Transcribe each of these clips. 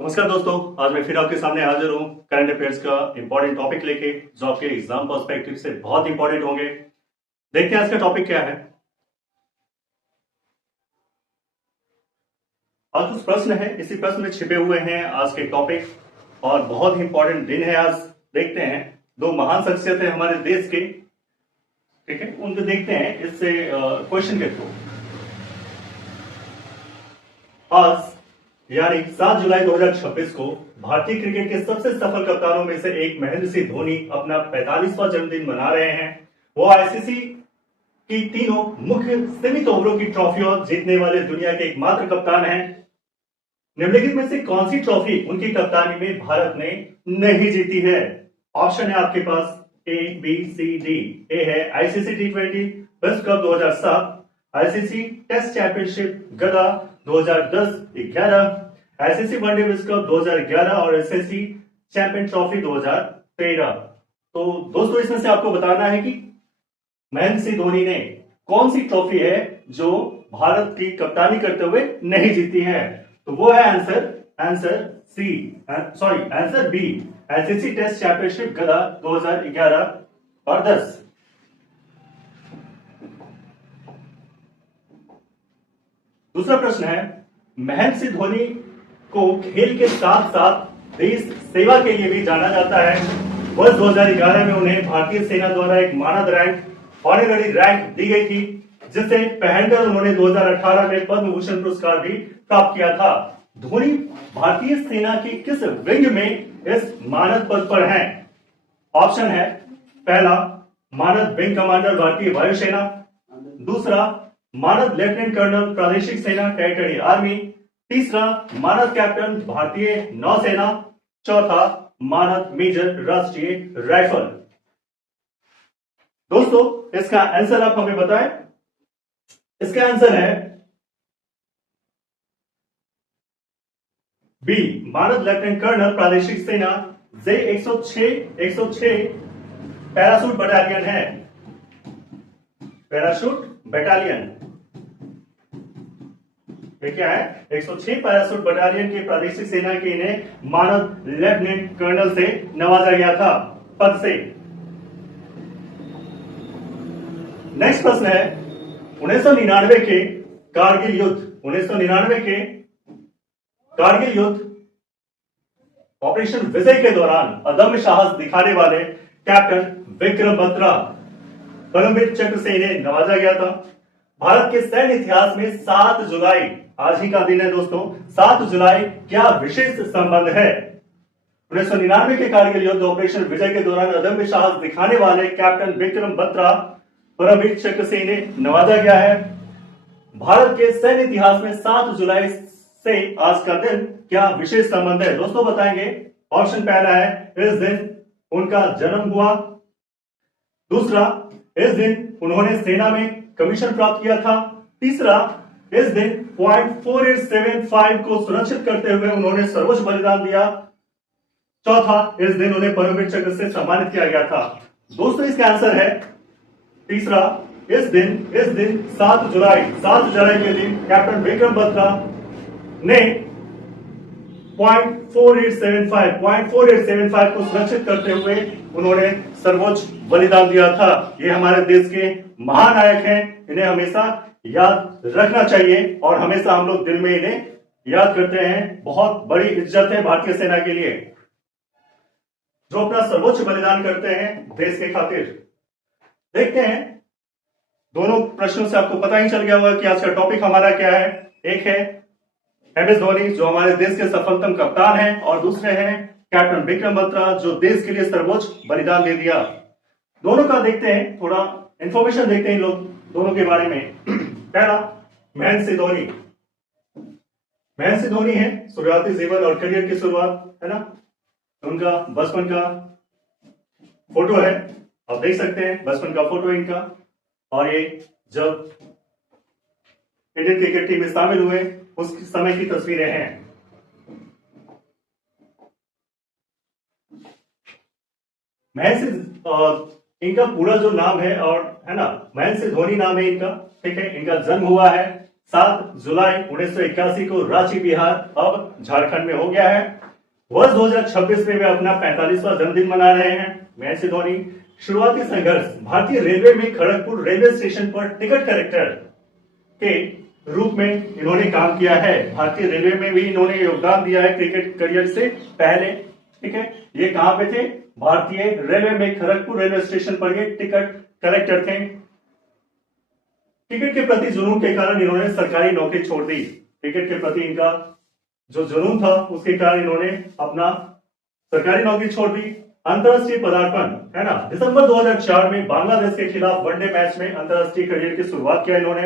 नमस्कार दोस्तों, आज मैं फिर आपके सामने हाजिर हूँ करंट अफेयर्स का इंपॉर्टेंट टॉपिक लेके जो आपके एग्जाम पर्सपेक्टिव से बहुत इंपॉर्टेंट होंगे। देखते हैं आज का टॉपिक क्या है। आज कुछ प्रश्न है, इसी प्रश्न में छिपे हुए हैं आज के टॉपिक और बहुत ही इंपॉर्टेंट दिन है आज। देखते हैं, दो महान शख्सियत है हमारे देश के, ठीक है, उनको देखते हैं इससे क्वेश्चन के थ्रू। आज यानी 7 जुलाई 2026 को भारतीय क्रिकेट के सबसे सफल कप्तानों में से एक महेंद्र सिंह धोनी अपना 45वां जन्मदिन मना रहे हैं। वो आईसीसी की तीनों मुख्य सीमित ओवरों की ट्रॉफियों जीतने वाले दुनिया के एकमात्र कप्तान हैं। निम्नलिखित में से कौन सी ट्रॉफी उनकी कप्तानी में भारत ने नहीं जीती है? ऑप्शन है आपके पास ए, बी, सी, डी। ए है आईसीसी T20 विश्व कप 2007, आईसीसी टेस्ट चैंपियनशिप गदा 2010-11, आईसीसी वनडे विश्व कप 2011 और आईसीसी चैंपियन ट्रॉफी 2013। तो दोस्तों, इसमें से आपको बताना है कि महेंद्र सिंह धोनी ने कौन सी ट्रॉफी है जो भारत की कप्तानी करते हुए नहीं जीती है। तो वो है answer C, sorry answer B, ICC test championship गदा 2011 और 10। दूसरा प्रश्न है, महेंद्र सिंह धोनी को खेल के साथ साथ देश सेवा के लिए भी जाना जाता है। वर्ष 2011 में उन्हें भारतीय सेना द्वारा एक मानद रैंक ऑनररी रैंक दी गई थी, जिसे पहनकर उन्होंने 2018 में पद्म भूषण पुरस्कार भी प्राप्त किया था। धोनी भारतीय सेना की किस विंग में इस मानद पद पर हैं? ऑप्शन है पहला मानद विंग कमांडर भारतीय वायुसेना, दूसरा मानद लेफ्टिनेंट कर्नल प्रादेशिक सेना टेरिटरी आर्मी, तीसरा मानद कैप्टन भारतीय नौसेना, चौथा मानद मेजर राष्ट्रीय राइफल। दोस्तों, इसका आंसर आप हमें बताएं। इसका आंसर है बी, मानद लेफ्टिनेंट कर्नल प्रादेशिक सेना जे 106 पैराशूट बटालियन है। पैराशूट बटालियन ये क्या है? 106 पैराशूट बटालियन के प्रादेशिक सेना के इन्हें मानद लेफ्टिनेंट कर्नल से नवाजा गया था, पद से। नेक्स्ट प्रश्न है, 1999 के कारगिल युद्ध, 1999 के कारगिल युद्ध ऑपरेशन विजय के दौरान अदम्य साहस दिखाने वाले कैप्टन विक्रम बत्रा परमवीर चक्र से इन्हें नवाजा गया था। भारत के सैन्य इतिहास में 7 जुलाई, आज ही का दिन है दोस्तों, 7 जुलाई क्या विशेष संबंध है? 1999 के कारगिल युद्ध ऑपरेशन विजय के दौरान अदम्य साहस दिखाने वाले कैप्टन विक्रम बत्रा परमवीर चक्र से इन्हें नवाजा गया है। भारत के सैन्य इतिहास में 7 जुलाई से आज का दिन क्या विशेष संबंध है? दोस्तों बताएंगे। ऑप्शन पहला है इस दिन उनका जन्म हुआ, दूसरा इस दिन उन्होंने सेना में कमीशन प्राप्त किया था, तीसरा इस दिन .4875 को सुरक्षित करते हुए उन्होंने सर्वोच्च बलिदान दिया, चौथा इस दिन उन्हें परमवीर चक्र से सम्मानित किया गया था। दोस्तों, इसका आंसर है तीसरा, इस दिन 7 जुलाई के दिन कैप्टन विक्रम बत्रा ने .4875 को सुरक्षित करते हुए उन्होंने सर्वोच्च बलिदान दिया था। ये हमारे देश के महानायक हैं, इन्हें हमेशा याद रखना चाहिए और हमेशा हम लोग दिल में इन्हें याद करते हैं। बहुत बड़ी इज्जत है भारतीय सेना के लिए, जो अपना सर्वोच्च बलिदान करते हैं देश के खातिर। देखते हैं, दोनों प्रश्नों से आपको पता ही चल गया होगा कि आज का टॉपिक हमारा क्या है। एक है MS धोनी जो हमारे देश के सफलतम कप्तान हैं, और दूसरे हैं कैप्टन विक्रम बत्रा जो देश के लिए सर्वोच्च बलिदान दे दिया। दोनों का देखते हैं, थोड़ा इंफॉर्मेशन देखते हैं लोग दोनों के बारे में। पहला, महेंद्र सिंह धोनी। महेंद्र सिंह धोनी है शुरुआती जीवन और करियर की शुरुआत है ना, उनका बचपन का फोटो है, आप देख सकते हैं बचपन का फोटो इनका, और ये जब इंडियन क्रिकेट टीम में शामिल हुए उस समय की तस्वीरें हैं। महेंद्र सिंह इनका पूरा जो नाम है, और है ना, महेंद्र सिंह धोनी नाम है इनका, ठीक है। इनका जन्म हुआ है 7 जुलाई 1981 को रांची बिहार अब झारखंड में हो गया है। वर्ष 2026 में वे अपना 45वां जन्मदिन मना रहे हैं। महेंद्र सिंह धोनी शुरुआती संघर्ष भारतीय रेलवे में खड़गपुर रेलवे स्टेशन पर टिकट कलेक्टर के रूप में इन्होंने काम किया है। भारतीय रेलवे में भी इन्होंने योगदान दिया है क्रिकेट करियर से पहले। ठीक है, ये कहां पे थे? भारतीय रेलवे में खड़गपुर रेलवे स्टेशन पर ये टिकट कलेक्टर थे। टिकट के प्रति जुनून के कारण इन्होंने सरकारी नौकरी छोड़ दी। टिकट के प्रति इनका जो जुनून था उसके कारण इन्होंने अपना सरकारी नौकरी छोड़ दी। अंतरराष्ट्रीय पदार्पण है ना, दिसंबर 2004 में बांग्लादेश के खिलाफ वनडे मैच में अंतरराष्ट्रीय करियर की शुरुआत किया इन्होंने।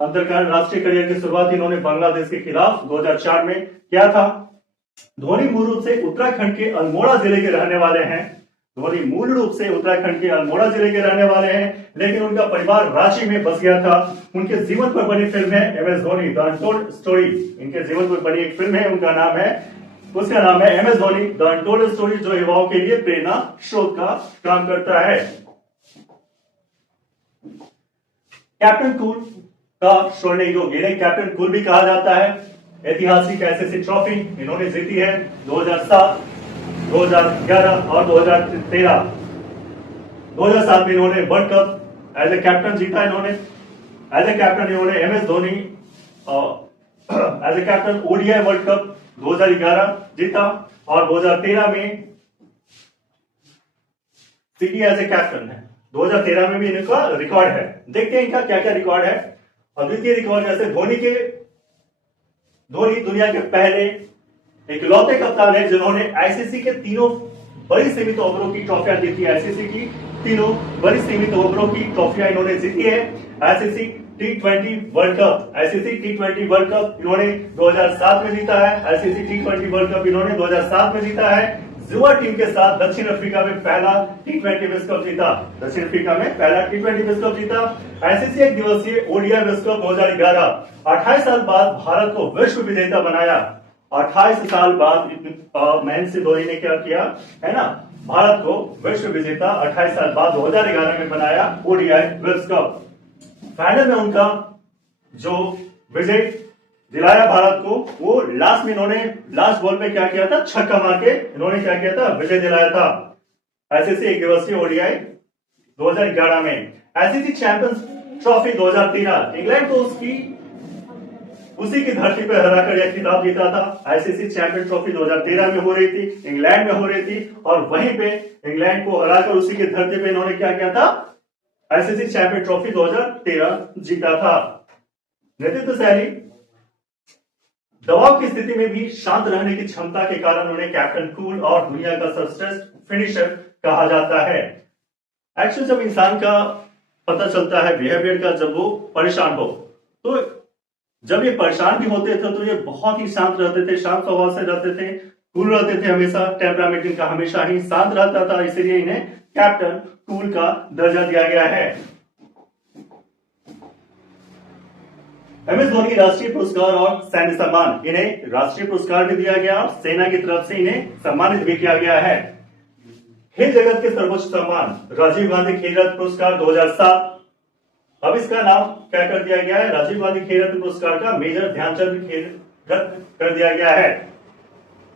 अंतरराष्ट्रीय करियर की शुरुआत इन्होंने बांग्लादेश के खिलाफ 2004 में किया था। धोनी मूल रूप से उत्तराखंड के अल्मोड़ा जिले के रहने वाले हैं। धोनी मूल रूप से उत्तराखंड के अल्मोड़ा जिले के रहने वाले हैं, लेकिन उनका परिवार रांची में बस गया था। उनके जीवन पर बनी फिल्म है M S Dhoni the untold story. इनके जीवन पर बनी एक फिल्म है, उसका नाम है M S Dhoni the untold story, जो युवाओं के लिए प्रेरणा स्रोत का काम करता है। कैप्टन कूल का स्वर्ण युग, इन्हें कैप्टन कूल भी कहा जाता है। ऐतिहासिक आईसीसी ट्रॉफी इन्होंने जीती है 2007, 2011 और 2013। 2007 में इन्होंने world cup as a captain जीता। इन्होंने M S Dhoni as a captain ODI world cup 2011 जीता और 2013 में सीटी एज ए कैप्टन है। 2013 में भी इनका रिकॉर्ड है। देखते हैं इनका क्या क्या रिकॉर्ड है। अद्वितीय रिकॉर्ड जैसे धोनी दुनिया के पहले इकलौते कप्तान है जिन्होंने आईसीसी के तीनों बड़ी सीमित ओवरों की ट्रॉफियां जीती है। आईसीसी की तीनों बड़ी सीमित ओवरों की ट्रॉफियां इन्होंने जीती है। आईसीसी टी20 वर्ल्ड कप इन्होंने 2007 में जीता है। आईसीसी टी20 वर्ल्ड कप इन्होंने 2007 में जीता है। युवा टीम के साथ दक्षिण अफ्रीका में पहला टी20 विश्व कप जीता। आईसीसी एक दिवसीय ओडीआई विश्व कप 2011। 28 साल बाद भारत को विश्व विजेता बनाया। 28 साल बाद महेंद्र सिंह धोनी ने क्या किया है ना, भारत को विश्व विजेता 28 साल बाद 2011 में बनाया ओडीआई विश्व कप। फाइनल में उनका जो विजय दिलाया भारत को, वो लास्ट में इन्होंने लास्ट बॉल पे क्या किया था, छक्का मार के इन्होंने क्या किया था, विजय दिलाया था। आईसीसी एक दिवसीय ओडीआई 2011 में। आईसीसी चैंपियंस ट्रॉफी 2013 इंग्लैंड को उसी की धरती पर हराकर यह खिताब जीता था। आईसीसी चैंपियन ट्रॉफी 2013 में हो रही थी, इंग्लैंड में हो रही थी, और वहीं पे इंग्लैंड को हराकर उसी की धरती पे इन्होंने क्या किया था, आईसीसी चैंपियन ट्रॉफी 2013 जीता था। नेतृत्व शैली, दबाव की स्थिति में भी शांत रहने की क्षमता के कारण उन्हें कैप्टन कूल और दुनिया का सर्वश्रेष्ठ फिनिशर कहा जाता है। एक्चुअली जब इंसान का पता चलता है बिहेवियर का, जब वो परेशान हो, तो जब ये परेशान भी होते थे तो ये बहुत ही शांत रहते थे, शांत स्वभाव से रहते थे, कूल रहते थे हमेशा। टेम्परामेंट इनका हमेशा ही शांत रहता था, इसलिए इन्हें कैप्टन कूल का दर्जा दिया गया है। एम एस धोनी राष्ट्रीय पुरस्कार और सैन्य सम्मान, इन्हें राष्ट्रीय पुरस्कार भी दिया गया और सेना की तरफ से इन्हें सम्मानित भी किया गया है। खेल जगत के सर्वोच्च सम्मान राजीव गांधी खेल रत्न पुरस्कार 2007, अब इसका नाम क्या कर दिया गया है, राजीव गांधी खेल रत्न पुरस्कार का मेजर ध्यानचंद खेल रत्न कर दिया गया है।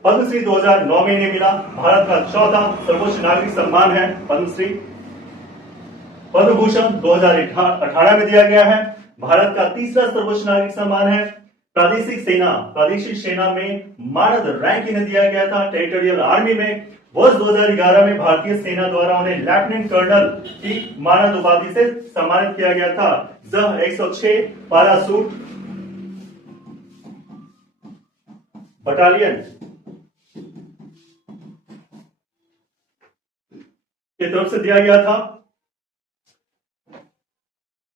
पद्मश्री 2009 में इन्हें मिला। भारत का 14वां सर्वोच्च नागरिक सम्मान है पद्मश्री। पद्म भूषण 2018 में दिया गया है। भारत का 3रा सर्वोच्च नागरिक सम्मान है। प्रादेशिक सेना में मानद रैंक इन्हें दिया गया था। टेरिटोरियल आर्मी में वर्ष 2011 में भारतीय सेना द्वारा उन्हें लेफ्टिनेंट कर्नल की मानद उपाधि से सम्मानित किया गया था। जह 106 पैराशूट बटालियन की तरफ से दिया गया था।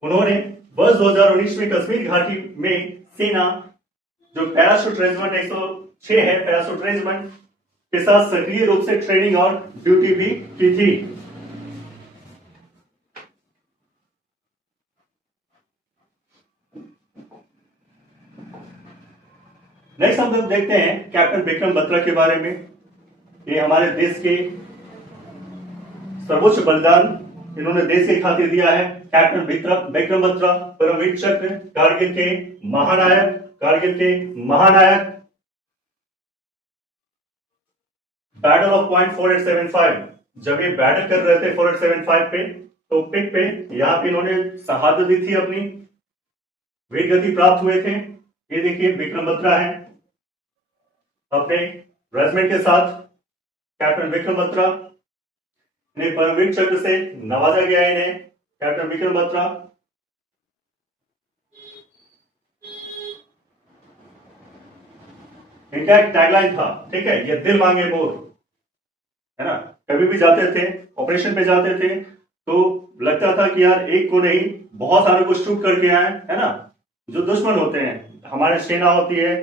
उन्होंने वर्ष 2019 में कश्मीर घाटी में सेना जो पैराशूट रेजिमेंट 106 है, पैराशूट रेजिमेंट के साथ सक्रिय रूप से ट्रेनिंग और ड्यूटी भी की थी। नेक्स्ट हम लोग देखते हैं कैप्टन विक्रम बत्रा के बारे में। ये हमारे देश के सर्वोच्च बलिदान इन्होंने देश के खातिर दिया है। कैप्टन विक्रम बत्रा, परमवीर चक्र, कारगिल के महानायक, बैटल ऑफ पॉइंट 4875, जब ये बैटल कर रहे थे 4875 पे, तो पिट पे यहां पे इन्होंने शहादत दी थी, अपनी वीर गति प्राप्त हुए थे। ये देखिए विक्रम बत्रा है, अपने रेजिमेंट के साथ कैप्टन विक्रम बत्रा, इन्हें परमवीर चक्र से नवाजा गया है, इन्हें कैप्टन विक्रम बत्रा। इनका एक टैगलाइन था, ठीक है, ये दिल मांगे मोर, है ना। कभी भी जाते थे, ऑपरेशन पे जाते थे, तो लगता था कि यार एक को नहीं बहुत सारे को शूट करके आए, है ना। जो दुश्मन होते हैं, हमारे सेना होती है,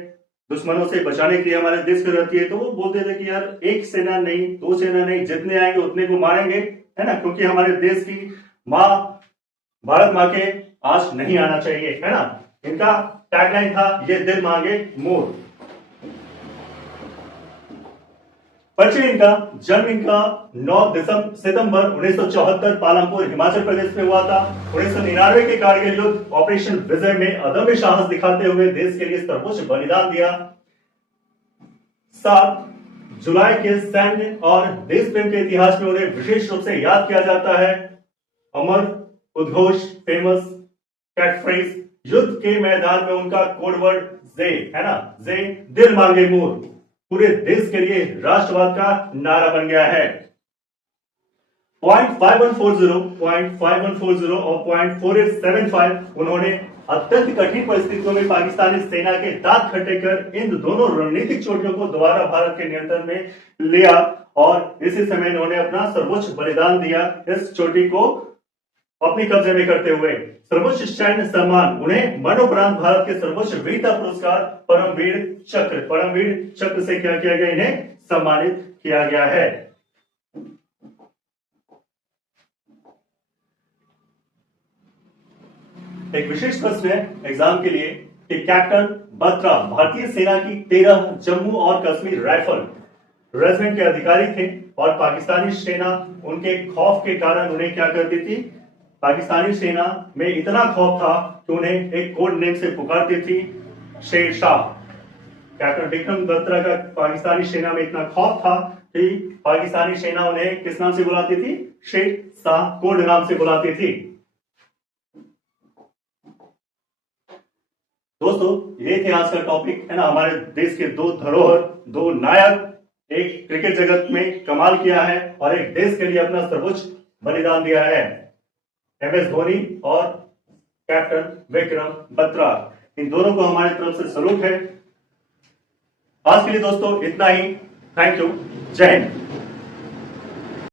दुश्मनों से बचाने के लिए हमारे देश की रहती है, तो वो बोलते थे कि यार एक सेना नहीं, दो सेना नहीं, जितने आएंगे उतने को मारेंगे, है ना, क्योंकि हमारे देश की माँ, भारत माँ के आज नहीं आना चाहिए, है ना। इनका टैगलाइन था, ये दिल मांगे मोर। परिचय इनका, जन्म इनका 9 सितंबर 1974 पालमपुर हिमाचल प्रदेश में हुआ था। 1999 के कारगिल युद्ध ऑपरेशन विजय में अदम्य साहस दिखाते हुए देश के लिए सर्वोच्च बलिदान दिया। 7 जुलाई के सैन्य और देश प्रेम के इतिहास में उन्हें विशेष रूप से याद किया जाता है। अमर उद्घोष, फेमस कैटफ्रेज, युद्ध के मैदान में उनका कोडवर्ड जे, है ना, जे दिल मांगे मोर, पूरे देश के लिए राष्ट्रवाद का नारा बन गया है। पॉइंट 5140 और पॉइंट 4875 उन्होंने अत्यंत कठिन परिस्थितियों में पाकिस्तानी सेना के दांत खट्टे कर इन दोनों रणनीतिक चोटियों को दोबारा भारत के नियंत्रण में लिया, और इसी समय उन्होंने अपना सर्वोच्च बलिदान दिया, इस चोटी को अपने कब्जे में करते हुए। सर्वोच्च सैन्य सम्मान उन्हें मरणोपरांत भारत के सर्वोच्च वीरता पुरस्कार परमवीर चक्र से क्या किया गया, इन्हें सम्मानित किया गया है। एक विशेष प्रश्न है एग्जाम के लिए कि कैप्टन बत्रा भारतीय सेना की 13 जम्मू और कश्मीर राइफल रेजिमेंट के अधिकारी थे, और पाकिस्तानी सेना उनके खौफ के कारण उन्हें क्या करती थी, पाकिस्तानी सेना में इतना खौफ था कि उन्हें एक कोड नेम से पुकारती थी, शेर शाह। कैप्टन विक्रम बत्रा का पाकिस्तानी सेना में इतना खौफ था कि पाकिस्तानी सेना उन्हें किस नाम से बुलाती थी, शेर शाह कोड नाम से बुलाती थी। दोस्तों ये थे आज का टॉपिक, है ना। हमारे देश के दो धरोहर, दो नायक, एक क्रिकेट जगत में कमाल किया है और एक देश के लिए अपना सर्वोच्च बलिदान दिया है, MS धोनी और कैप्टन विक्रम बत्रा। इन दोनों को हमारी तरफ से सलूट है। आज के लिए दोस्तों इतना ही। Thank you. जय हिंद।